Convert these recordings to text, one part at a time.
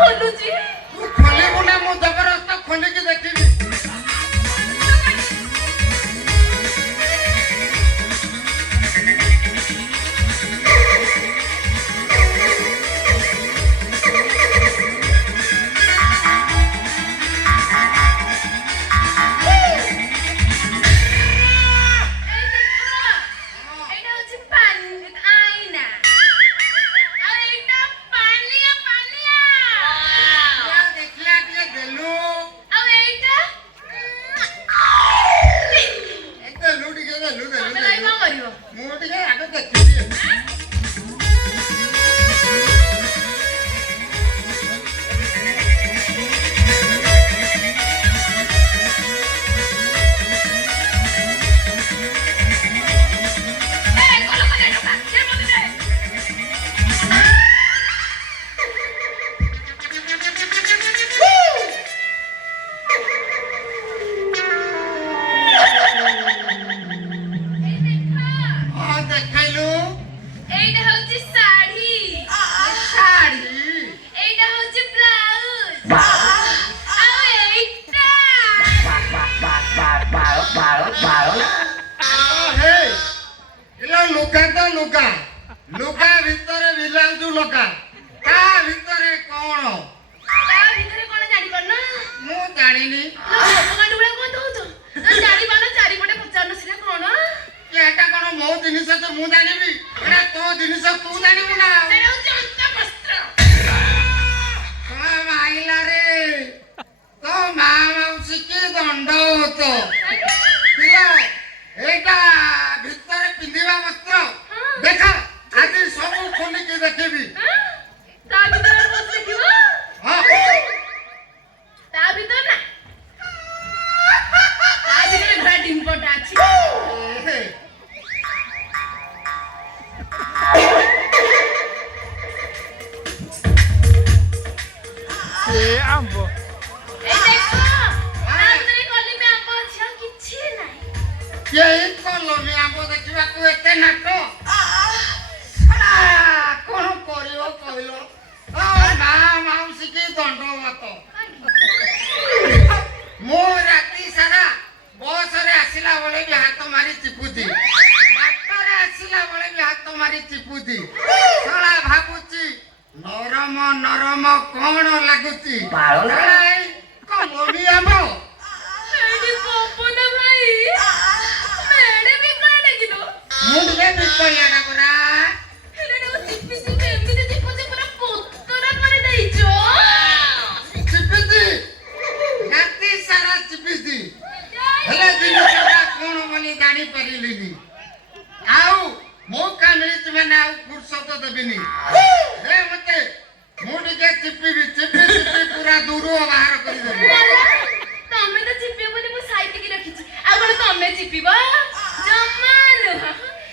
खोलुची तू खोलिबु ना मु जबरदस्त खोलिकी देखिबी लुका लुका भितर विलांजु लका ता भितर कोन ता भितर कोन जानि करना मु जानिनी भगवान उला कोन दउछ जानि बाना चारि पटे पचारन सिले कोन एटा कोन मो जिनिस त मु जानिबी एटा तो जिनिस तू जानिबु ना सेरा होछ अंत वस्त्र हा माइला रे तो माउसी की दंड होतो पिला एटा भितर पिंदिबा वस्त्र देखा आज सब खोली के देखबी ता भीतर बस देखिबो हां ता भीतर ना ता भीतर घरा डिम्पटा अछि ए आंबो ए देखो आंतरे कॉलेज में आंबो अछि किछि नाही ये कॉलेज में आंबो देखिबा को एते नाटो कोन करियो कहलो ओ ना माउसी की दंड मत मो राती सारा बस रे आसिला बळे भी हाथ मारी चिपुती डॉक्टर आसिला बळे भी हाथ मारी चिपुती साला भाबुची नरम नरम कोन लागुची बाळलाई कलमी आंबो एडी पपन भाई मेडे भी काडे किलो मुंडे भी कोयाडा बरा पूरा दूर बाहर कर तमे तो चिपे बोली मु साइड की रखिछि आ कोन तमे चिपिबो जम्मानु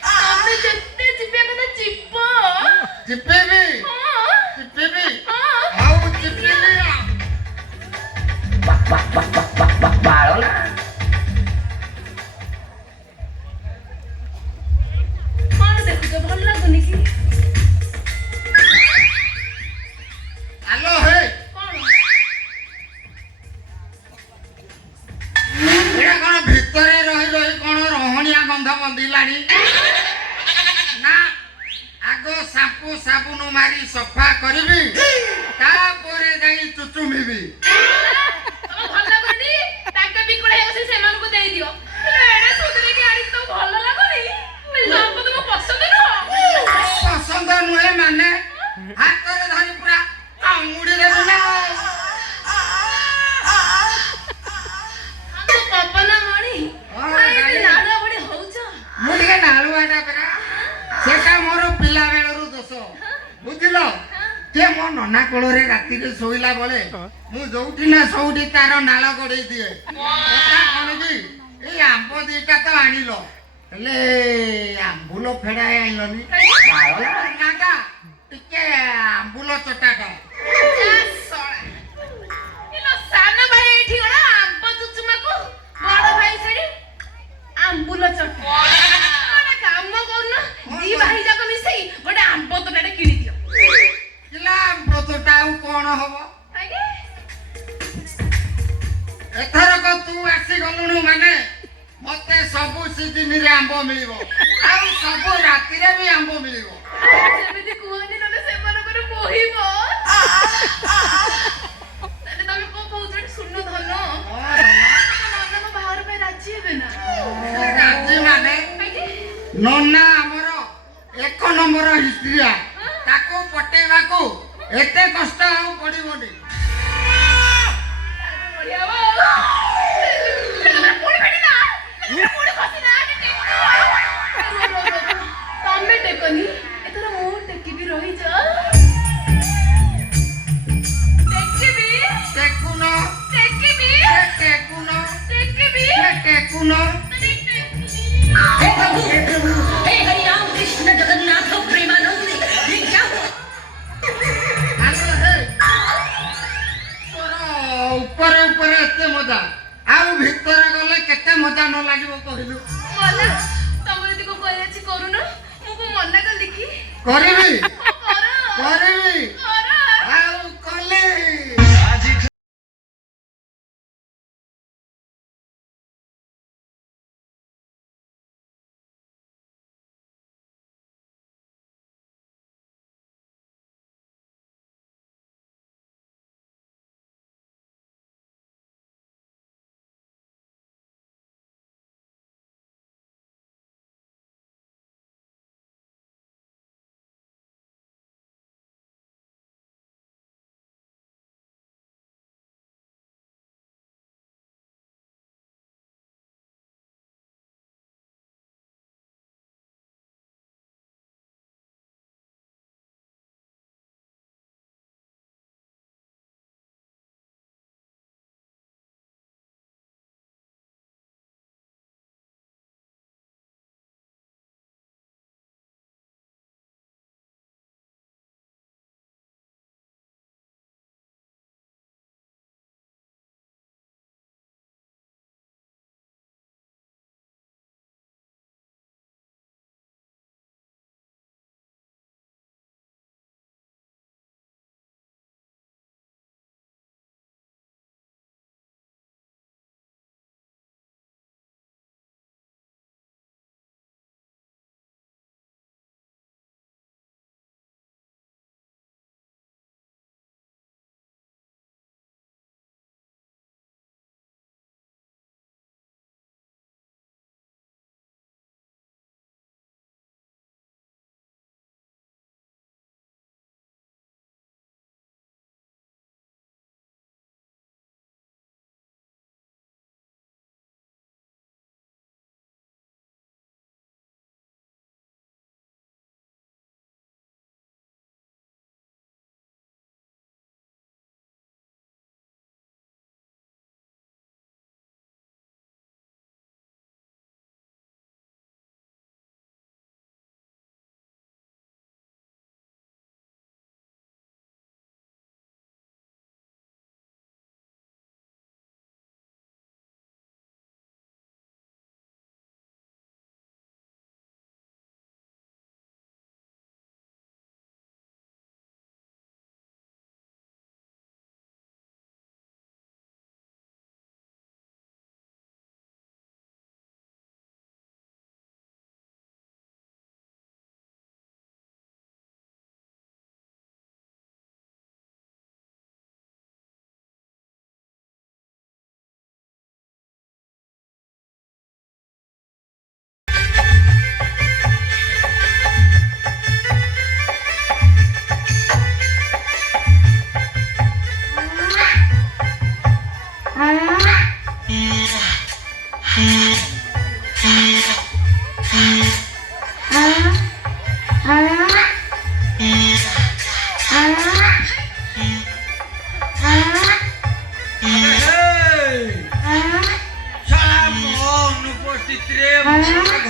तमे जत्ते चिपे को चिपो चिपे भी आओ चिपे लिया बाळो ना कोन देखु भल लागुनी की हेलो हे कोन एड़ा कोन भितरे रही कोन रहणिया गंध बंदिलानी ना आगो सापु साबुन मारी सफा करबी तापरे जाई चुचुमिबी भल लागुनी ताके बिकुळे होसी सेमान को देई दियो एड़ा सुधरे के आड़ी तो भल लागुनी लाप तो पसंद न पसंद नुहे माने हाथ रे धरी पूरा कामुडी रे बुला तो पपना मणी हाय नाडा बडी होउछ मुडिके नालुआटा परा सेटा मोर पिला बेलरु दोष बुझिलो ते मो नना कोळरे राती रे सोइला बळे मु जोउठी ना सौठी तार नाळ गडई दिए एटा कोन की ए आंबो दीटा तो आनिलो हेले आंबुलो फेडाय आइलोनी बाळला नाटा टिके आंबुलो चटाटा इलो साना भाई एठी गडा आंबो चुचुमा को बड़ भाई सेडी आंबुलो चटा अरे काम करन दी भाई जाको मिसई गोटे आंबो तोटाटे किनि दियो किला आंबो तोटा कोन हबो ଦିନରେ ଆମ୍ବ ମିଳିବ ଆଉ ସବୁ ରାତିରେ ବି ଆମ୍ବ ମିଳିବ। ସେମିତି କୁହନି ନହେଲେ ସେମାନଙ୍କର ବୋହିବ। ତାହେଲେ ତମେ କଣ କହୁଛ ଶୁଣ ଧନ? ନନା ମୋ ବାହାର ପାଇଁ ରାଜି ହେବେ ନା? ରାଜି ମାନେ ନନା ଆମର 1 ନମ୍ବର ହିଷ୍ଟ୍ରିଆ, ତାକୁ ପଟେଇବାକୁ ଏତେ କଷ୍ଟ ଆଉ ପଡିବନି। ବଢିଆ ହବ। ତମେ ଟେକନି, ଏଥର ମୁଁ ଟେକିବି। ରହିଛ ଟେକିବି ଟେକୁନ ଟେକିବି ଟେକୁନ ଟେକିବି ଟେକୁନ। हे प्रभु हे हरि राम कृष्ण जगन्नाथ प्रेमानंद ये क्या हुआ? ଆଲୋ ହେ, ତୋର ଉପରେ ଉପରେ ଏତେ ମଜା, ଆଉ ଭିତରେ ଗଲେ କେତେ ମଜା ନ ଲାଗିବ କହିଲୁ? ମଲା ତମର ଯଦି କୋଉ କହିବା ଅଛି କରୁନ, ମୁଁ କୋଉ ମନା କଲି କି? କରିବି କର କରିବି କର। ଆଉ କଲି।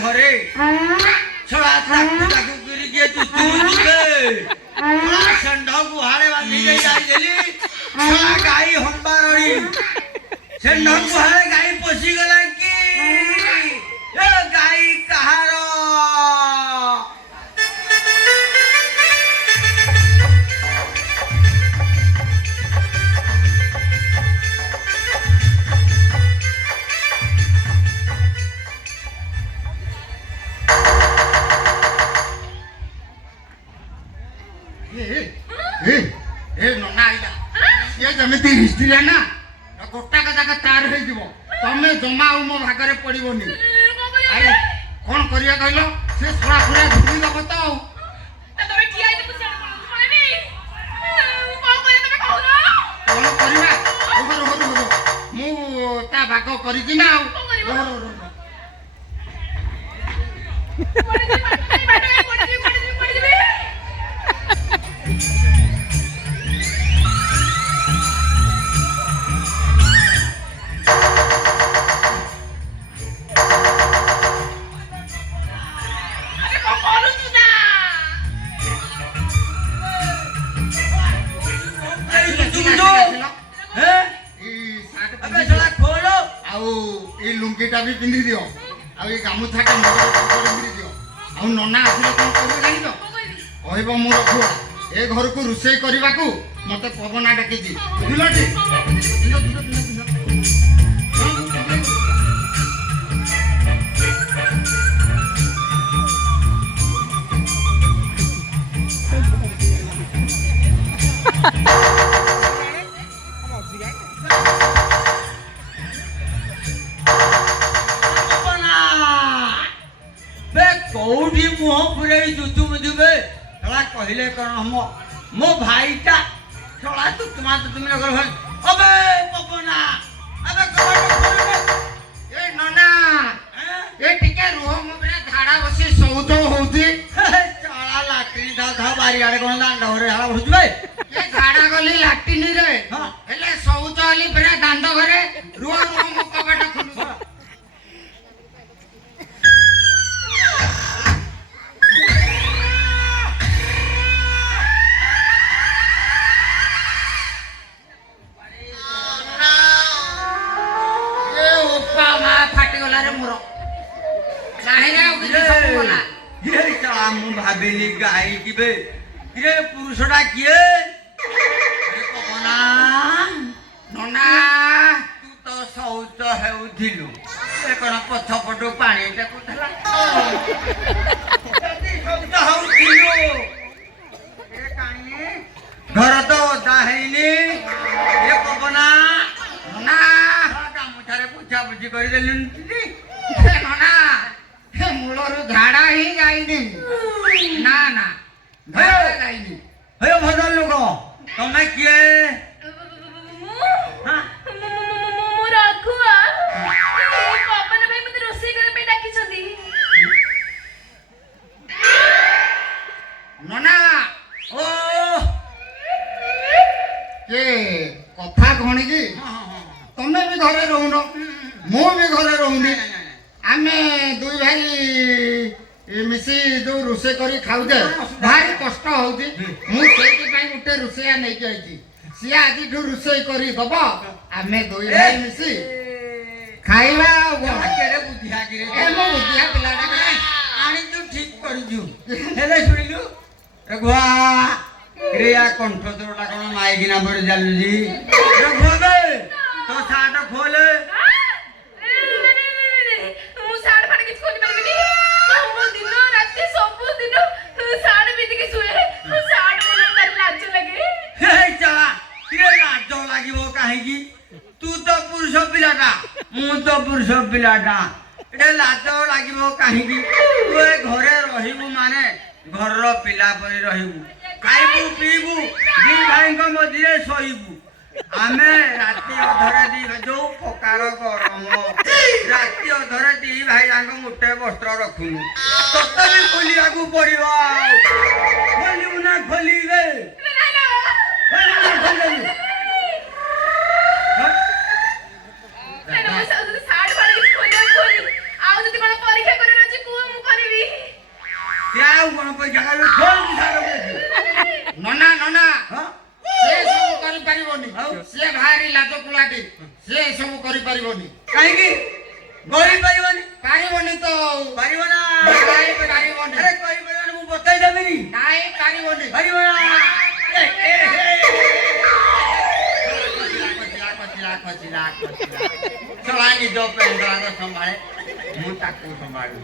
ঘরে ছড়া তাকু তাকু করি গিয়ে তুই দিবে ষণ্ড গুহারে বাঁধি দেই যাইলি ছড়া গাই হম্বারড়ি ষণ্ড গুহারে গাই পশি গলা কি এ গাই কাহার ଏ ନନା ଆଇଲା ସିଏ ଯେମିତି ହିଷ୍ଟ୍ରି ନା ଗୋଟାକ ଯାକ ତାର ହେଇଯିବ ତମେ ଜମା ଆଉ ମୋ ଭାଗରେ ପଡିବନି ଆରେ କଣ କରିବା କହିଲ ସେ ଶଳା ପୁରା ଧୁଇ ଦବ ତ ଆଉ ତମେ ଠିଆ ହେଇଛ ମୁଁ ସିଆଡେ ପଳେଇବି କଣ କରିବା ତମେ କହୁନ କଣ କରିବା ମୁଁ ତା ଭାଗ କରିଛି ନା ଆଉ ଲୁଙ୍ଗିଟା ବି ପିନ୍ଧି ଦିଅ ଆଉ ଏ ଗାମୁଛାଟା ପିନ୍ଧି ଦିଅ ଆଉ ନନା ଆସିଲେ କଣ କରିବ ଜାଣିଛ କହିବ ମୁଁ ରଖୁଆ ଏ ଘରକୁ ରୋଷେଇ କରିବାକୁ ମତେ ପବନା ଡାକିଛି ବୁଝିଲଟି कौटी मुह पुरे जुतु मुझे कहले कौन हम मो भाईटा थोड़ा तू तुम नगर भाई अबे पपना अबे ए नना ए टिके रुह मो बिना झाड़ा बसी सौतो होती चला लाटरी धा धा बारी आड़े कोन दांड घरे हाला बसुबे ए झाड़ा गली लाटिनी रे हेले सौतो हली बिना दांड घरे रुह मो कबाटा खुलु भाविली गाई कि पुरुषटा किए नना तू तो शौच हेउथिलु ए कोन पछपटो पानी देखुथला शौच हेउथिलु ए कानी घर तो ओदा हेइनी ए पपना नना गामुठारे पूछा पूछी करि देलिन नना हे मूलरू झाड़ा ही जाइनी ना ना झाड़ा जाइनी हे भदल लोक तमे किए हां ମୁଁ ରଘୁଆ ପବନ ଭାଇ ମତେ ରୋଷେଇ କରିବା ପାଇଁ ଡାକିଛନ୍ତି ନନା ଓ के कथा कौन की तमे भी घरे रहुन मु भी घरे रहुनी आमे दुई भाई मिसी जो रोषे करी खाऊजे भारी कष्ट होती मु सेठी भाई उठे रोषेया नहीं जाईची सी आज रोषे करी दब आमे दुई भाई मिसी खाइबा केरे बुद्धिया किरे ए मो बुद्धिया पिलाडा आनी तू ठीक करिजु हेले सुनिलु रघुआ क्रिया कंठ तोड़ा कोन माइकिना पर जालुजी रघुआ बे तो साट खोले ମୁଁ ସାଡ ଫାଡ କିଛି କରି ପାରିବିନି ମୁଁ ଦିନ ରାତି ସବୁ ଦିନ ସାଡ ପିନ୍ଧିକି ଶୁଏ ସାଡ ପିନ୍ଧିଲେ ତାର ଲାଜ ଲାଗେ हे चला किरे लाज लागिबो काहे की तू तो पुरुष पिलाटा मु तो पुरुष पिलाटा एडे लाज लागिबो काहे की तू ए घरे रहिबु माने घरर पिला परि रहिबु खाइबु पीबु दी भाईଙ୍କ मझिरे सोइबु आमे राति अधरे दी जो पकार गरम राति अधरे दी भाई जांग मुठे वस्त्र रखुनु तत भी खोलियाकू पड़िबो खोलिबु ना खोलिबे नना नना से सब करि परिबोनी से भारी लाज कुलाटी से सब करि परिबोनी काहे की गरी परिबोनी परिबोनी तो परिबोना नहीं परिबोनी अरे करी परिबोनी मु बताई देबिनी नहीं परिबोनी परिबोना चलानी दो पेंडा को संभाले मु ताकू संभालू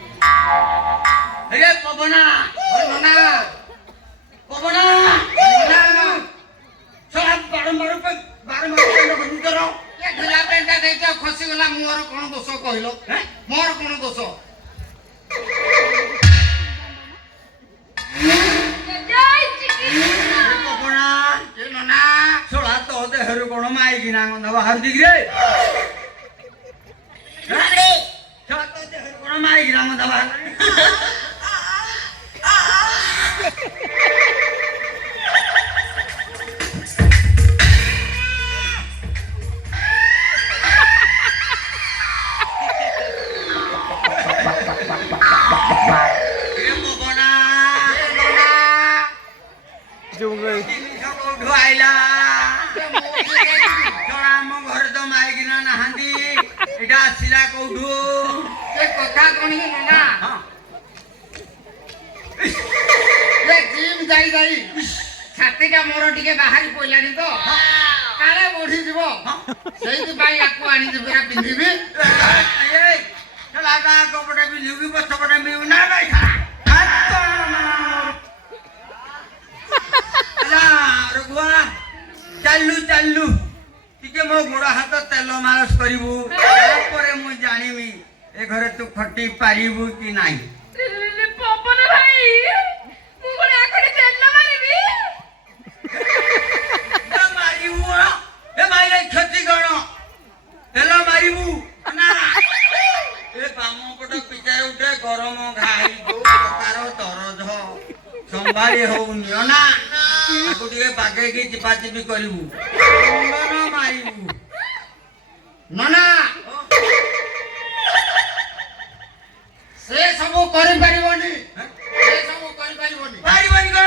अरे पवना ओ नना पवना ଗନ୍ଧ ବାହାରୁଛି କିରେ ବାପରେ କଣ ମାଇକିନା ଗନ୍ଧ ବାହାରିଲାଣି କୋଉଠୁ ଆଇଲା ଆମ ଘରେ ତ ମାଇକିନା ନାହାନ୍ତି ଏଇଟା ଆସିଲା କୋଉଠୁ ସେ କଥା କଣ କି ନନା ହଁ ଏ ଜିମ୍ ଯାଇ ଯାଇ ଛାତିଟା ମୋର ଟିକେ ବାହାରି ପଇଲାଣି ତ କାଳେ ବଢିଯିବ ସେଇଥିପାଇଁ ଆକୁ ଆଣିଛି ପୁରା ପିନ୍ଧିବି କପଟେ ପିନ୍ଧିବି ପଛପଟେ ପିନ୍ଧିବି ନା ନାଇଁ ରଘୁଆ ଚାଲୁ ଚାଲୁ ଟିକେ ମୋ ଗୋଡ଼ ହାତ ତେଲ ମାଲସ କରିବୁ ତାପରେ ମୁଁ ଜାଣିବି ଏ ଘରେ ତୁ ଖଟି ପାରିବୁ କି ନାହିଁ ପବନ ଭାଇ ମୁଁ କଣ ଆଖରେ ତେଲ ମାରିବି ମାରିବୁ ଏ ମାଇରେ କ୍ଷତି କଣ ତେଲ ମାରିବୁ ନା ଏ ବାମ ପଟ ପିଚାରେ ଉଠେ ଗରମ ଘାଇ ତାର ଦରଜ ସମ୍ଭାଳି ହଉନି ନା ତାକୁ ଟିକେ ବାଗେଇକି ଚିପାଚିପି କରିବୁ ମାରିବୁ ନନା ସେ ସବୁ କରିପାରିବନି ସେ ସବୁ କରିପାରିବନି ପାରିବନି କଣ